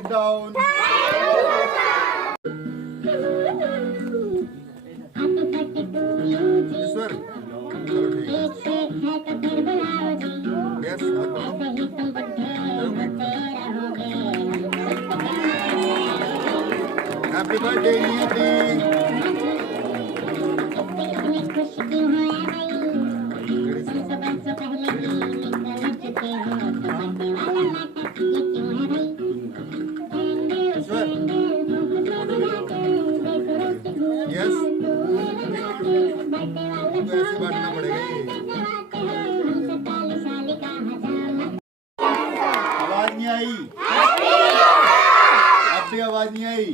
Sit down. ईश्वर चलो ठीक है। Yes, हैप्पी बर्थडे नियति। यस तो ऐसे बांटना पड़ेगा ये। आवाज नहीं आई, अब भी आवाज नहीं आई।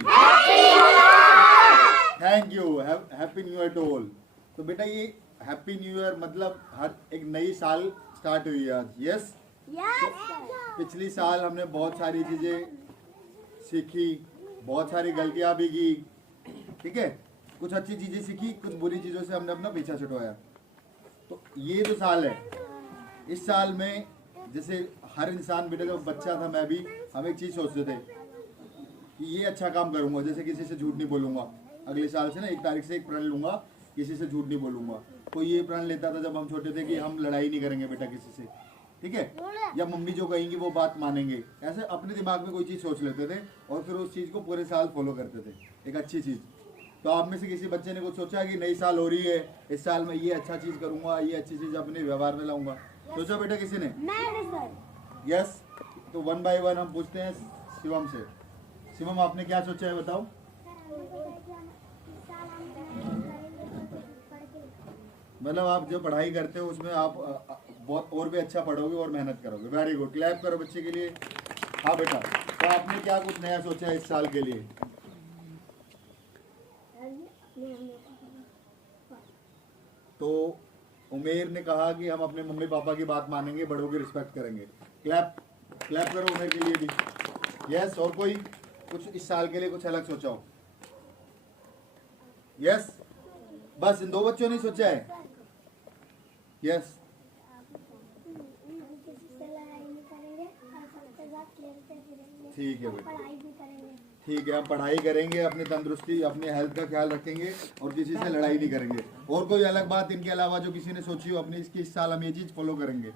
Thank you. Happy new year to all. तो बेटा ये हैप्पी न्यू ईयर मतलब हर एक नई साल स्टार्ट हुई है आज। यस पिछली साल हमने बहुत सारी चीजें सीखी, बहुत सारी गलतियां भी की, ठीक है। कुछ अच्छी चीजें सीखी, कुछ बुरी चीजों से हमने अपना पीछा छुड़वाया। तो ये जो साल है, इस साल में जैसे हर इंसान बेटा जब बच्चा था मैं भी, हम एक चीज सोचते थे कि ये अच्छा काम करूंगा, जैसे किसी से झूठ नहीं बोलूंगा। अगले साल से ना 1 तारीख से एक प्रण लूंगा, किसी से झूठ नहीं बोलूंगा। कोई ये प्रण लेता था जब हम छोटे थे कि हम लड़ाई नहीं करेंगे बेटा किसी से, ठीक है, या मम्मी जो कहेंगी वो बात मानेंगे। ऐसे अपने दिमाग में कोई चीज़ सोच लेते थे और फिर उस चीज़ को पूरे साल फॉलो करते थे, एक अच्छी चीज़। तो आप में से किसी बच्चे ने कुछ सोचा कि नई साल हो रही है, इस साल में ये अच्छा चीज़ करूंगा, ये अच्छी चीज़ अपने व्यवहार में लाऊंगा? सोचा बेटा किसी ने? यस। तो 1 बाय 1 हम पूछते हैं शिवम से। शिवम आपने क्या सोचा है बताओ? मतलब आप जो पढ़ाई करते हो उसमें आप बहुत और भी अच्छा पढ़ोगे और मेहनत करोगे। वेरी गुड, क्लैप करो बच्चे के लिए। हाँ बेटा, तो आपने क्या कुछ नया सोचा है इस साल के लिए? तो उमेर ने कहा कि हम अपने मम्मी पापा की बात मानेंगे, बड़ों की रिस्पेक्ट करेंगे। क्लैप क्लैप करो उमेर के लिए भी। यस। और कोई कुछ इस साल के लिए कुछ अलग सोचा हो? यस। बस इन 2 बच्चों ने सोचा है? यस। ठीक है बेटा, ठीक है, हम पढ़ाई करेंगे, अपनी तंदुरुस्ती अपने हेल्थ का ख्याल रखेंगे और किसी से लड़ाई नहीं करेंगे। और कोई अलग बात इनके अलावा जो किसी ने सोची हो अपनी, इसकी इस साल हम ये चीज फॉलो करेंगे?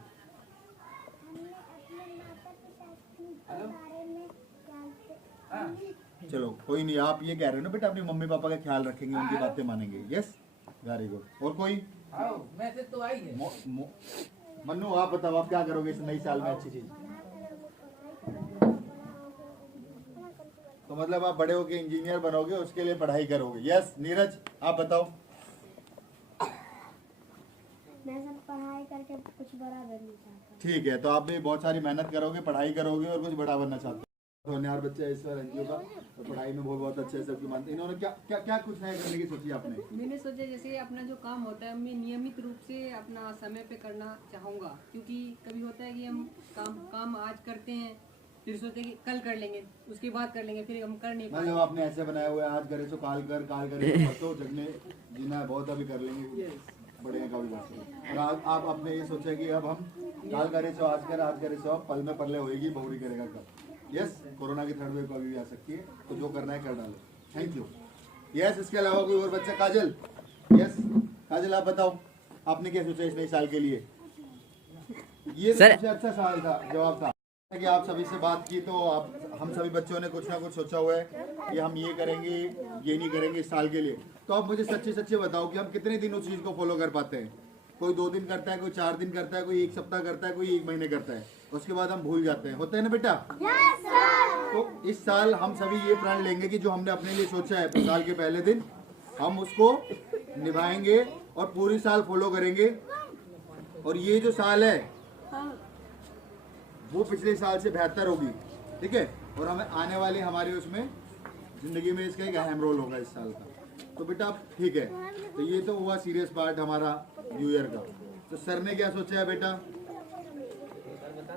चलो कोई नहीं, आप ये कह रहे हो ना बेटा अपनी मम्मी पापा का ख्याल रखेंगे, उनकी बातें मानेंगे। Yes, very good. और कोई? मैसेज तो आई है। मन्नू आप बताओ, आप क्या करोगे इस नई साल में अच्छी चीज? तो मतलब आप बड़े होके इंजीनियर बनोगे, उसके लिए पढ़ाई करोगे। यस। नीरज आप बताओ। मैं सब पढ़ाई करके कुछ बड़ा बनना चाहता हूँ। ठीक है, तो आप भी बहुत सारी मेहनत करोगे, पढ़ाई करोगे और कुछ बड़ा बनना चाहते हो। होनहार बच्चा है इस बार एनजीओ का, तो पढ़ाई में बहुत अच्छा है, सबकी मानते। इन्होंने क्या क्या क्या कुछ नया करने की सोची आपने? मैंने सोचा जैसे अपना जो काम होता है मैं नियमित रूप से अपना समय पे करना चाहूँगा, क्योंकि कभी होता है कि हम काम आज करते हैं, फिर सोचते कि कल कर लेंगे, उसके बाद कर लेंगे, फिर हम कर नहीं पाते। मतलब आपने ऐसे बनाया हुआ है, आज करे तो काल कर, काल करे तो जगने जीना है बहुत, अभी कर लेंगे, बढ़ेगा कभी बात। और आज आप आपने ये सोचा कि अब हम काल करे सो आज कर, आज करे सो अब, पल में पल्ले होएगी, बहुरी करेगा कब। यस। कोरोना की 3rd वेव कभी भी आ सकती है, तो जो करना है कर डालो। Thank you. यस। इसके अलावा कोई और बच्चा? काजल। यस काजल आप बताओ, आपने क्या सोचा इस नए साल के लिए? ये सबसे अच्छा सवाल था, जवाब था कि आप सभी से बात की, तो आप हम सभी बच्चों ने कुछ ना कुछ सोचा हुआ है कि हम ये करेंगे, ये नहीं करेंगे इस साल के लिए। तो आप मुझे सच्चे सच्चे बताओ कि हम कितने दिन उस चीज़ को फॉलो कर पाते हैं? कोई 2 दिन करता है, कोई 4 दिन करता है, कोई 1 सप्ताह करता है, कोई 1 महीने करता है, उसके बाद हम भूल जाते हैं। होता है ना बेटा? Yes sir. तो इस साल हम सभी ये प्रण लेंगे कि जो हमने अपने लिए सोचा है साल के पहले दिन, हम उसको निभाएंगे और पूरी साल फॉलो करेंगे। और ये जो साल है वो पिछले साल से बेहतर होगी, ठीक है। और हमें आने वाले हमारे उसमें ज़िंदगी में इसका एक अहम रोल होगा इस साल का। तो बेटा ठीक है, तो ये तो हुआ सीरियस पार्ट हमारा न्यू ईयर का। तो सर ने क्या सोचा है बेटा?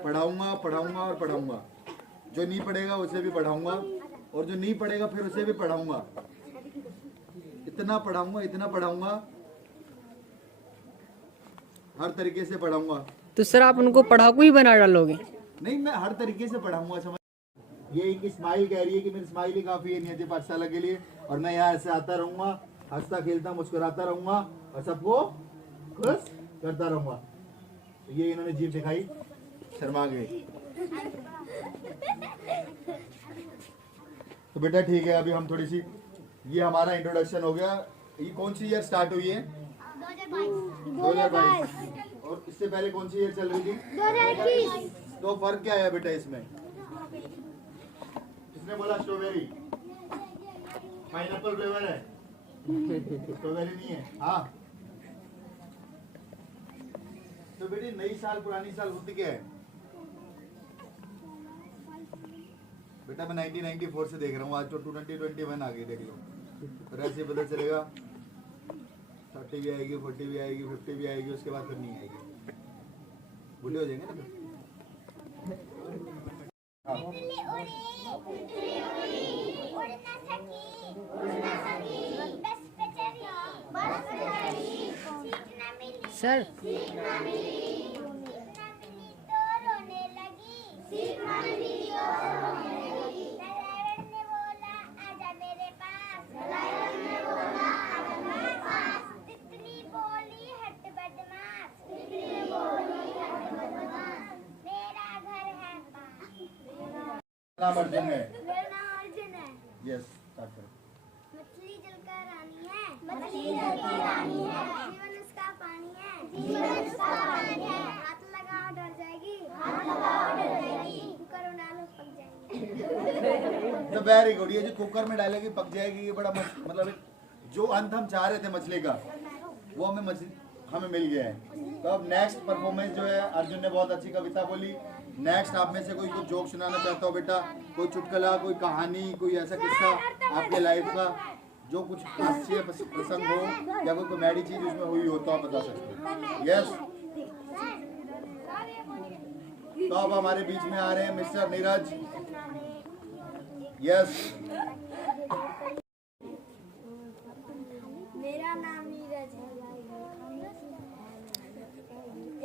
पढ़ाऊंगा, पढ़ाऊंगा और पढ़ाऊंगा। जो नहीं पढ़ेगा उसे भी पढ़ाऊंगा, और जो नहीं पढ़ेगा फिर उसे भी पढ़ाऊंगा। इतना पढ़ाऊंगा, इतना पढ़ाऊंगा, हर तरीके से पढ़ाऊंगा। तो सर आप उनको पढ़ाकू ही बना डालोगे? नहीं, मैं हर तरीके से पढ़ाऊंगा, समझ। ये एक स्माइल कह रही है कि मेरी स्माइल ही काफी है नियति पाठशाला के लिए, और मैं यहाँ ऐसे आता रहूंगा, हंसता खेलता मुस्कुराता रहूंगा और सबको खुश करता रहूंगा। तो ये इन्होंने जीभ दिखाई, शर्मा गए। तो बेटा ठीक है, अभी हम थोड़ी सी, ये हमारा इंट्रोडक्शन हो गया। ये कौन सी ईयर स्टार्ट हुई है? 2022। और इससे पहले कौन सी ईयर चल रही थी? 2021। तो फर्क क्या है बेटा इसमें? किसने बोला स्ट्रॉबेरी? पाइनएप्पल फ्लेवर है, स्ट्रॉबेरी नहीं है। हाँ, तो बेटी नई साल पुरानी साल होती क्या है बेटा? मैं 1994 से देख रहा हूँ, आज तो 2021 आ गई, देख लो। फिर ऐसे ही पता चलेगा 30 भी आएगी, 40 भी आएगी, 50 भी आएगी, उसके बाद फिर नहीं आएगी, बूढ़े हो जाएंगे ना फिर। सर नाम अर्जुन है। मेरा नाम अर्जुन है। यस, स्टार्ट करो। मछली जल का रानी है, मछली जल की रानी है, जीवन उसका पानी है, जीवन उसका पानी है, हाथ लगाओ डर जाएगी, हाथ लगाओ डर जाएगी, कुकर में डालो पक जाएगी। तो वेरी गुड, ये जो कुकर में डालेगी पक जाएगी, ये बड़ा मतलब जो अंत हम चाह रहे थे मछली का, वो हमें मिल गया है। तो अब नेक्स्ट परफॉर्मेंस जो है, अर्जुन ने बहुत अच्छी कविता बोली। नेक्स्ट आप में से कोई कुछ जोक सुनाना चाहता हो बेटा? कोई चुटकुला, कोई कहानी, कोई ऐसा किस्सा आपके लाइफ का जो कुछ हास्य प्रसंग हो या कोई कॉमेडी चीज उसमें हुई हो तो आप बता सकते हो। यस, तो अब हमारे बीच में आ रहे हैं मिस्टर नीरज। यस, मेरा नाम नीरज है।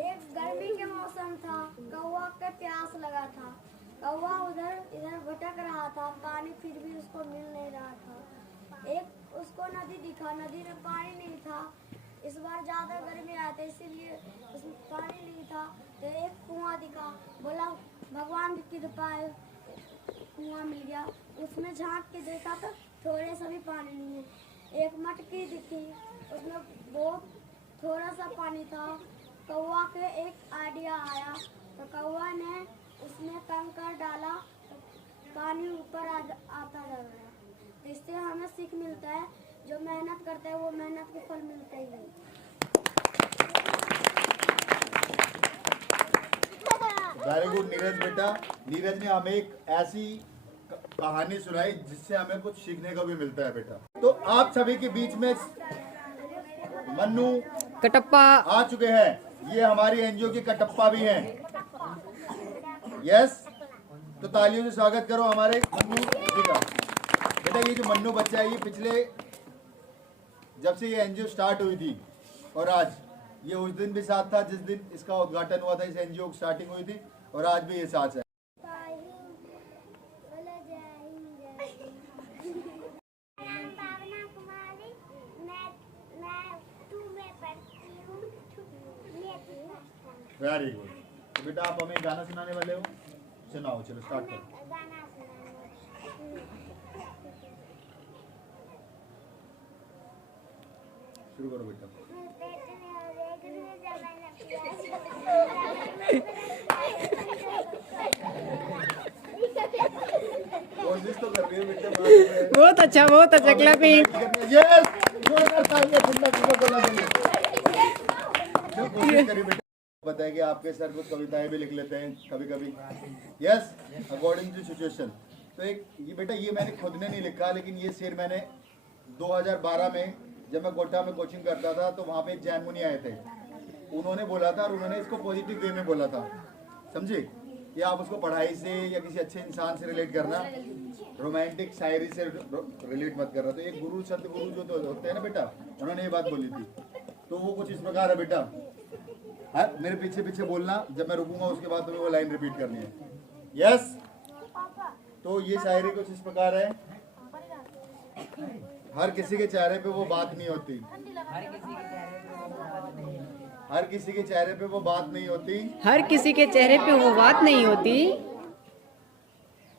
एक गर्मी के मौसम था, कौवा के प्यास लगा था। कौवा उधर इधर भटक रहा था, पानी फिर भी उसको मिल नहीं रहा था। एक उसको नदी दिखा, नदी में पानी नहीं था। इस बार ज्यादा गर्मी आया था, इसीलिए उसमें पानी नहीं था। तो एक कुआं दिखा, बोला भगवान की कृपा है कुआं मिल गया। उसमें झांक के देखा तो थोड़े सा भी पानी नहीं है। एक मटकी दिखी, उसमें बहुत थोड़ा सा पानी था। कौवा के एक आइडिया आया, तो कौवा ने उसमें कंकर डाला, तो पानी ऊपर आता जा रहा। तो इससे हमें सीख मिलता है, जो मेहनत करते हैं वो मेहनत के फल मिलते ही है। वेरी गुड नीरज बेटा। नीरज ने हमें एक ऐसी कहानी सुनाई जिससे हमें कुछ सीखने को भी मिलता है बेटा। तो आप सभी के बीच में मन्नू कटप्पा आ चुके हैं। ये हमारी एनजीओ की कटप्पा भी हैं। यस, तो तालियों से स्वागत करो हमारे मन्नू जी का। बेटा ये जो मन्नू बच्चा है, ये पिछले जब से ये एनजीओ स्टार्ट हुई थी और आज, ये उस दिन भी साथ था जिस दिन इसका उद्घाटन हुआ था, इस एनजीओ की स्टार्टिंग हुई थी, और आज भी ये साथ है। Very good. तो बेटा आप हमें गाना सुनाने वाले हो, सुनाओ। चलो स्टार्ट करो। शुरू करो बेटा। कोशिश तो कर रही है बेटा। बहुत अच्छा क्लैपिंग। यस, जोरदार तालियां ठंडा कोला के लिए। जो कोशिश करी बेटा। पता है कि आपके सर कुछ कविताएं भी लिख लेते हैं कभी कभी। Yes, according to situation. तो एक ये बेटा, ये मैंने खुद ने नहीं लिखा, लेकिन ये शेर मैंने 2012 में जब मैं कोटा में कोचिंग करता था, तो वहाँ पे एक जैन मुनि आए थे। उन्होंने बोला था, और उन्होंने इसको पॉजिटिव वे में बोला था, समझे, कि आप उसको पढ़ाई से या किसी अच्छे इंसान से रिलेट करना, रोमांटिक शायरी से रिलेट मत करना। तो एक गुरु संत गुरु जो तो होते हैं ना बेटा, उन्होंने ये बात बोली थी। तो वो कुछ इस प्रकार है बेटा। हाँ, मेरे पीछे पीछे बोलना, जब मैं रुकूंगा उसके बाद तुम्हें वो लाइन रिपीट करनी है। यस, तो ये शायरी कुछ इस प्रकार है। हर किसी के चेहरे पे वो बात नहीं होती, हर किसी के चेहरे पे वो बात नहीं होती, हर किसी के चेहरे पे वो बात नहीं होती,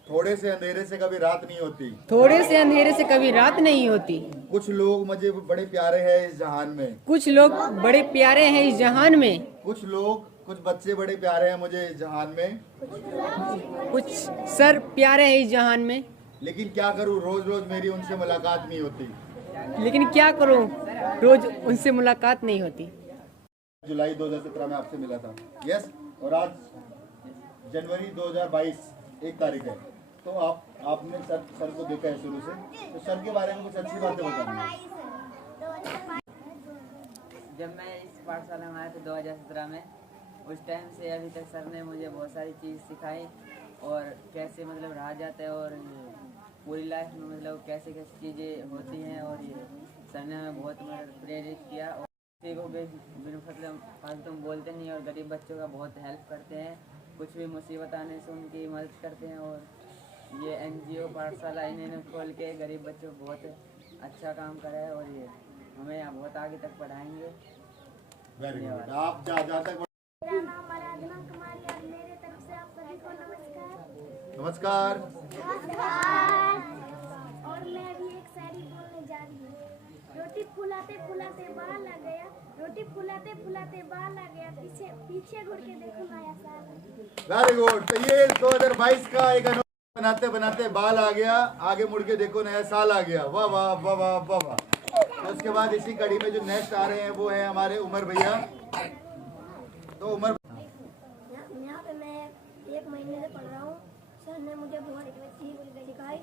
थोड़े से अंधेरे से कभी रात नहीं होती, थोड़े से अंधेरे से कभी रात नहीं होती। कुछ लोग मुझे बड़े प्यारे हैं इस जहान में, कुछ लोग बड़े प्यारे हैं इस जहान में, कुछ बच्चे बड़े प्यारे हैं मुझे इस जहान में, कुछ सर प्यारे हैं इस जहान में, लेकिन क्या करूं रोज रोज मेरी उनसे मुलाकात नहीं होती। लेकिन क्या करूं रोज उनसे मुलाकात नहीं होती। जुलाई 2017 में आपसे मिला था, यस, और आज जनवरी 2022 1 तारीख है। तो आपने सर को देखा है शुरू से, तो सर के बारे में कुछ अच्छी बातें बताइए। जब मैं इस पाठशाला में आया था 2017 में, उस टाइम से अभी तक सर ने मुझे बहुत सारी चीज़ सिखाई और कैसे मतलब रहा जाता है और पूरी लाइफ में मतलब कैसे कैसे चीज़ें होती हैं, और ये सर ने हमें बहुत प्रेरित किया। और किसी को भी मतलब फालतू बोलते नहीं और गरीब बच्चों का बहुत हेल्प करते हैं, कुछ भी मुसीबत आने से उनकी मदद करते हैं। और ये NGO पाठशाला इन्होंने खोल के गरीब बच्चों को बहुत अच्छा काम करा है और ये हमें यहाँ बहुत आगे तक पढ़ाएंगे। Very good. आप जहाँ तक। मेरा नाम आराधना कुमारी और मेरे तरफ से आप सभी को नमस्कार। नमस्कार। और मैं अभी एक शायरी बोलने जा रही हूँ। रोटी फुलाते फुलाते बाल आ गया, रोटी फुलाते फुलाते बाल आ गया, पीछे पीछे घुर के देखो नया साल। Very good. तो ये 2022 का एक अनुभव बनाते बनाते बाल आ गया, आगे मुड़ के देखो नया साल आ गया। वाह वाह वाह वाह वाह वाह। तो उसके बाद इसी कड़ी में जो नेक्स्ट आ रहे हैं वो है हमारे उमर भैया। तो उमर यहाँ पे मैं 1 महीने से पढ़ रहा हूँ। सर ने मुझे बहुत चीज़ सिखाई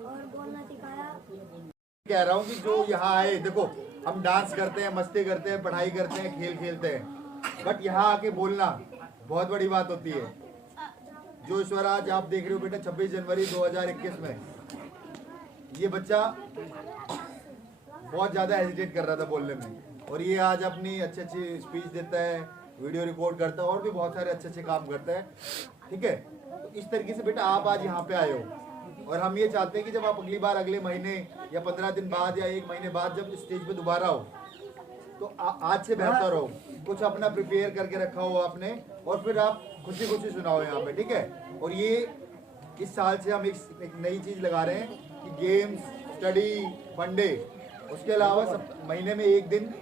और बोलना सिखाया। कह रहा हूँ कि जो यहाँ आए, देखो हम डांस करते हैं, मस्ती करते हैं, पढ़ाई करते हैं, खेल खेलते हैं, बट यहाँ आके बोलना बहुत बड़ी बात होती है। जो ईश्वर आज आप देख रहे हो बेटा 26 जनवरी 2021 में ये बच्चा बहुत ज़्यादा हेजिटेट कर रहा था बोलने में, और ये आज अपनी अच्छी स्पीच देता है, वीडियो रिकॉर्ड करता है और भी बहुत सारे अच्छे काम करता है। ठीक है, तो इस तरीके से बेटा आप आज यहाँ पे आए हो और हम ये चाहते हैं कि जब आप अगली बार अगले महीने या 15 दिन बाद या 1 महीने बाद जब स्टेज पे दोबारा हो तो आज से बेहतर हो, कुछ अपना प्रिपेयर करके रखा हो आपने और फिर आप खुशी खुशी सुनाओ यहाँ पे। ठीक है, और ये इस साल से हम एक नई चीज़ लगा रहे हैं कि गेम्स, स्टडी, फंडे, उसके अलावा सब महीने में 1 दिन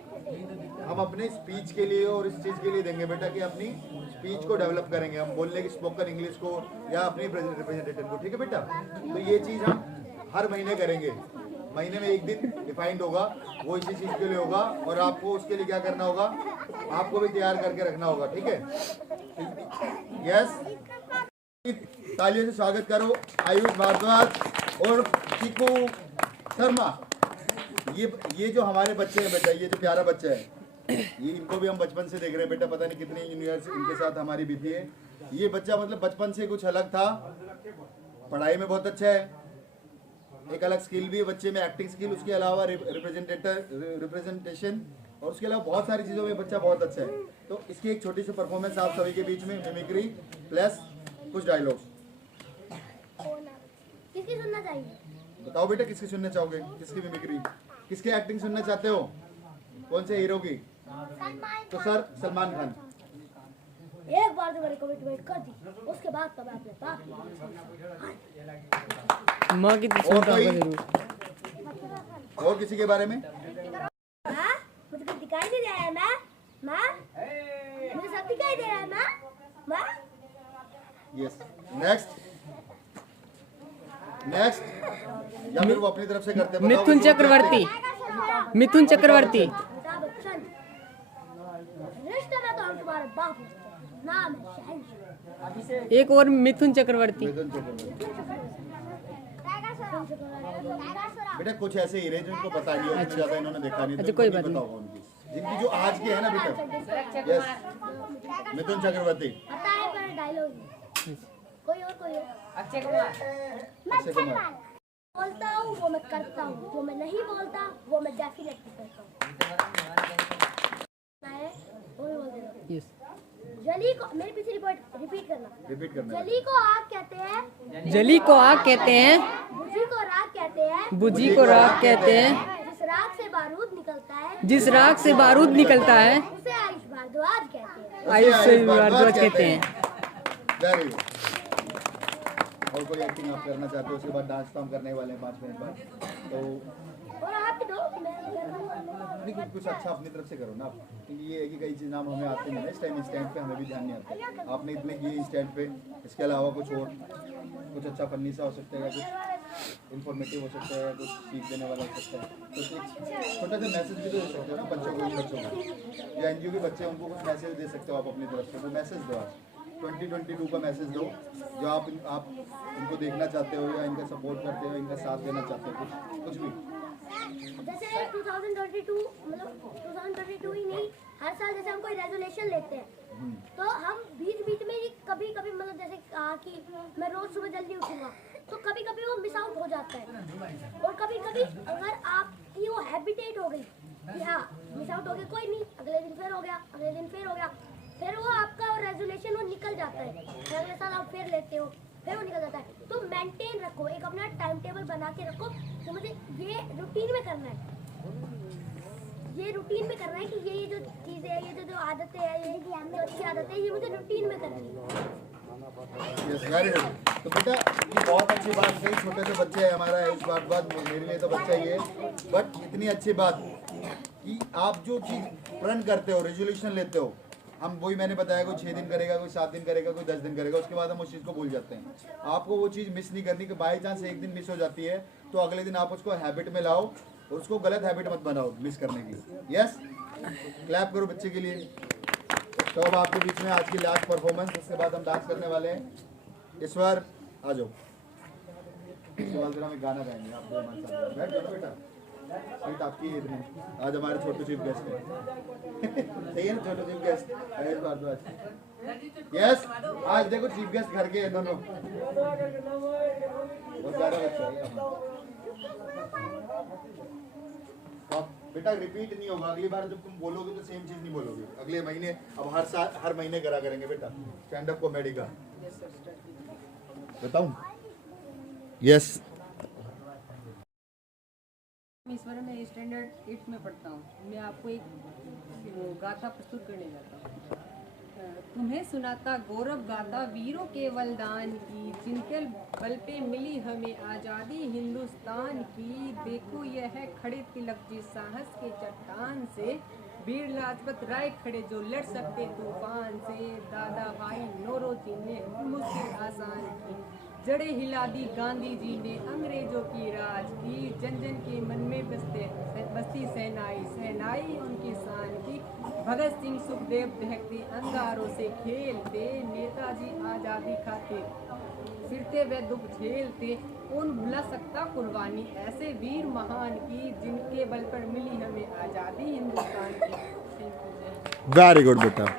हम अपने स्पीच के लिए और इस चीज़ के लिए देंगे बेटा कि अपनी स्पीच को डेवलप करेंगे, हम बोलने की स्पोकन इंग्लिश को या अपनी रिप्रेजेंटेशन को। ठीक है बेटा, तो ये चीज़ हम हर महीने करेंगे। महीने में 1 दिन डिफाइंड होगा, वो इसी चीज़ के लिए होगा और आपको उसके लिए क्या करना होगा, आपको भी तैयार करके रखना होगा। ठीक है, यस। तालियों से स्वागत करो आयुष भारद्वाज और चीकू शर्मा। ये जो हमारे बच्चे हैं बेटा, ये जो प्यारा बच्चा है, ये इनको भी हम बचपन से देख रहे हैं बेटा, पता नहीं कितनी यूनिवर्स इनके साथ हमारी बीती है। ये बच्चा मतलब बचपन से कुछ अलग था, पढ़ाई में बहुत अच्छा है, एक अलग स्किल भी है बच्चे में, एक्टिंग स्किल, उसके अलावा रिप्रेजेंटेशन और उसके अलावा बहुत सारी चीज़ों में बच्चा बहुत अच्छा है। तो इसकी एक छोटी सी परफॉर्मेंस आप सभी के बीच में, मिमिक्री प्लस कुछ डायलॉग्स। किसकी सुनना चाहिए? बताओ बेटा किसकी सुनना चाहोगे, किसकी मिमिक्री, किसकी एक्टिंग सुनना चाहते हो, कौन से हीरो की? तो सर सलमान खान। एक बार तो मेरी कमिटमेंट कर दी, उसके बाद तो मैं अपने बाप माँ की और कोई और किसी के बारे में? हाँ, मुझे कुछ दिखाई नहीं दे रहा है माँ, मुझे सब दिखाई दे रहा है माँ। यस, नेक्स्ट या फिर वो अपनी तरफ से करते हैं? मिथुन चक्रवर्ती। मिथुन चक्रवर्ती। रिश्ते में तो हम तुम्हारे बाप हैं, नाम है शहंशाह। एक और मिथुन चक्रवर्ती। बेटा कुछ ऐसे हीरे जिनको पता नहीं होगा, ज्यादा इन्होंने देखा नहीं, अच्छा, कोई बात नहीं। जिनकी जो आज की है ना बेटा। यस, मिथुन चक्रवर्ती। पता है पर डायलॉग कोई और अक्षय कुमार। बोलता हूँ वो मैं करता हूँ, वो मैं नहीं बोलता वो मैं डेफिनेटली करता हूँ। वही बोल दे रहा हूँ। यस। जली को मेरे पीछे रिपीट करना। रिपीट करना। जली को आग कहते हैं, जली को आग कहते हैं, बुझी को राख कहते हैं, बुझी को राख कहते हैं, जिस राख से बारूद निकलता है, जिस राख से बारूद निकलता है उसे आयुष भारद्वाज कहते हैं। आयुष भारद्वाज कहते हैं। Very good. और कोई एक्टिंग आप करना चाहते हो, उसके बाद डांस तो हम करने वाले हैं 5 मिनट बाद, तो और आप दो मैं कर रहा हूँ। नहीं कुछ अच्छा अपनी तरफ से करो ना, क्योंकि ये है कि कई चीज़ नाम हमें आते नहीं है इस टाइम, इंस्टेंट पे हमें भी ध्यान नहीं आता। आपने इतने किए इंस्टेंट पे, इसके अलावा कुछ और कुछ अच्छा फनी सा हो सकता है, या कुछ इन्फॉर्मेटिव हो सकता है, या कुछ सीख देने वाला हो सकता है, तो एक छोटा सा मैसेज भी तो दे सकते हो ना बच्चों को, या एनजीओ के बच्चे उनको कुछ मैसेज दे सकते हो आप अपनी तरफ से, तो मैसेज दो आप 2022 का मैसेज दो, जो आप इनको देखना चाहते हो, या इनका सपोर्ट करते हो, इनका साथ देना चाहते हो, कुछ भी। जैसे 2022 मतलब 2022 ही नहीं, हर साल जैसे हम कोई रेजोल्यूशन लेते हैं तो हम बीच बीच में ही कभी कभी मतलब जैसे कहा कि मैं रोज सुबह जल्दी उठूंगा, तो कभी कभी वो मिस आउट हो जाता है। और कभी कभी अगर आपकी वो हैबिटेट हो गई कि हाँ मिस आउट हो गया, कोई नहीं, अगले दिन फिर हो गया, अगले दिन फिर हो गया, फिर वो आपका रेजोल्यूशन वो निकल जाता है, फिर अगले साल आप फिर लेते हो, फिर वो निकल जाता है। तो मेंटेन रखो, एक अपना टाइम टेबल बना के रखो तो मुझे ये रूटीन में करना है, ये रूटीन में करना है कि ये जो चीज़ें हैं, ये जो आदतें हैं, ये जो अच्छी आदतें हैं, ये मुझे रूटीन में करनी है। Yes very good. तो बेटा ये बहुत अच्छी बात कही, छोटे से बच्चे हैं हमारा इस बात मेरे लिए तो बच्चा ही है, बट इतनी अच्छी बात कि आप जो चीज़ प्रण करते हो, रेजोल्यूशन लेते हो, हम वही मैंने बताया कोई 6 दिन करेगा, कोई 7 दिन करेगा, कोई 10 दिन करेगा, उसके बाद हम उस चीज़ को भूल जाते हैं। आपको वो चीज़ मिस नहीं करनी कि बाई चांस एक दिन मिस हो जाती है तो अगले दिन आप उसको हैबिट में लाओ, और उसको गलत हैबिट मत बनाओ मिस करने की। यस, क्लैप करो बच्चे के लिए। तो अब आपके बीच में आज की लास्ट परफॉर्मेंस, उसके बाद हम डांस करने वाले हैं। ईश्वर आ जाओ, उसके बाद फिर हम एक गाना गाएंगे। आप बैठ जाओ बेटा, सीट आपकी है इतनी। आज हमारे छोटे चीफ गेस्ट हैं सही है ना, छोटे chief guest Ayush Bhardwaj. Yes, आज देखो चीफ गेस्ट घर के हैं दोनों, बहुत सारे बच्चे हैं। तो बेटा रिपीट नहीं होगा, अगली बार जब तुम बोलोगे तो सेम चीज नहीं बोलोगे, अगले महीने, अब हर महीने करा करेंगे बेटा स्टैंड अप कॉमेडी का। बताऊं? यस। ईश्वर में स्टैंडर्ड 8 में पढ़ता हूँ। मैं आपको एक गाथा प्रस्तुत करने जाता हूँ। तुम्हें सुनाता गौरव गाथा वीरों के बलिदान की, जिनके बल पे मिली हमें आज़ादी हिंदुस्तान की। देखो यह है खड़े तिलक जी साहस के चट्टान से, वीर लाजपत राय खड़े जो लड़ सकते तूफान से। दादा भाई नौरोजी ने मुश्किल आसान की, जड़े हिला दी गांधी जी ने अंग्रेजों की राज की। जन जन के मन में बस्ती सहनाई उनकी शान की। भगत सिंह सुखदेव दहकते अंगारों से खेलते, नेताजी आज़ादी खाते फिरते वे दुख झेलते। कौन भुला सकता कुर्बानी ऐसे वीर महान की, जिनके बल पर मिली हमें आज़ादी हिंदुस्तान की। वेरी गुड बेटा।